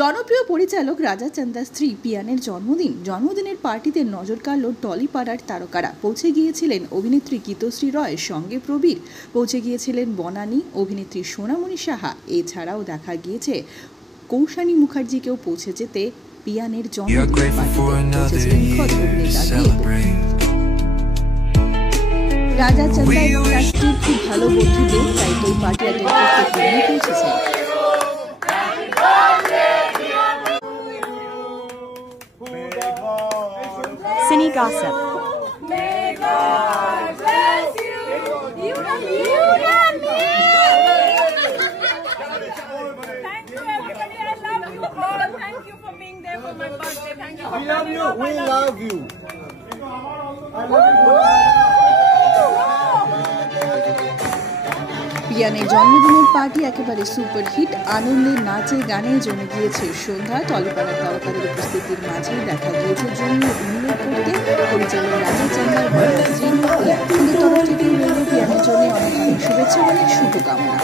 জনপ্রিয় পরিচালক রাজা চান্দার স্ত্রী পিয়ানের জন্মদিনের পার্টিতে নজর কাড়ল টলিপাড়ার তারকারা। পৌঁছে গিয়েছিলেন অভিনেত্রী গীতশ্রী রয়, সঙ্গে প্রবীর, পৌঁছে গিয়েছিলেন বনানী, অভিনেত্রী সোনামণি সাহা। এছাড়াও দেখা গিয়েছে কৌশানী মুখার্জিকেও পৌঁছে যেতে পিয়ানের জন্মদিনের রাজা চান্দা এবং তার স্ত্রীর খুব ভালো বন্ধুদের, তাই এই পার্টি অ্যাটেন্ড করতে পৌঁছেছেন। Cine Gossip. May God bless you. You and me. Thank you, everybody. I love you all. Thank you for being there for my birthday. Thank you for We love you. We love you. I love you. পিয়ানের জন্মদিনের party একেবারে superhit. আনন্দে, নাচে, গানে জমে গিয়েছে সন্ধ্যা। টলিপাড়ার তারকাদের উপস্থিতির মাঝে দেখা গিয়েছে জমিয়ে উল্লেখ করতে পরিচালক রাজা চান্দার স্ত্রী পিয়া। তরফ থেকে রইল পিয়ানের জন্য অনেক অনেক শুভেচ্ছা, অনেক শুভকামনা।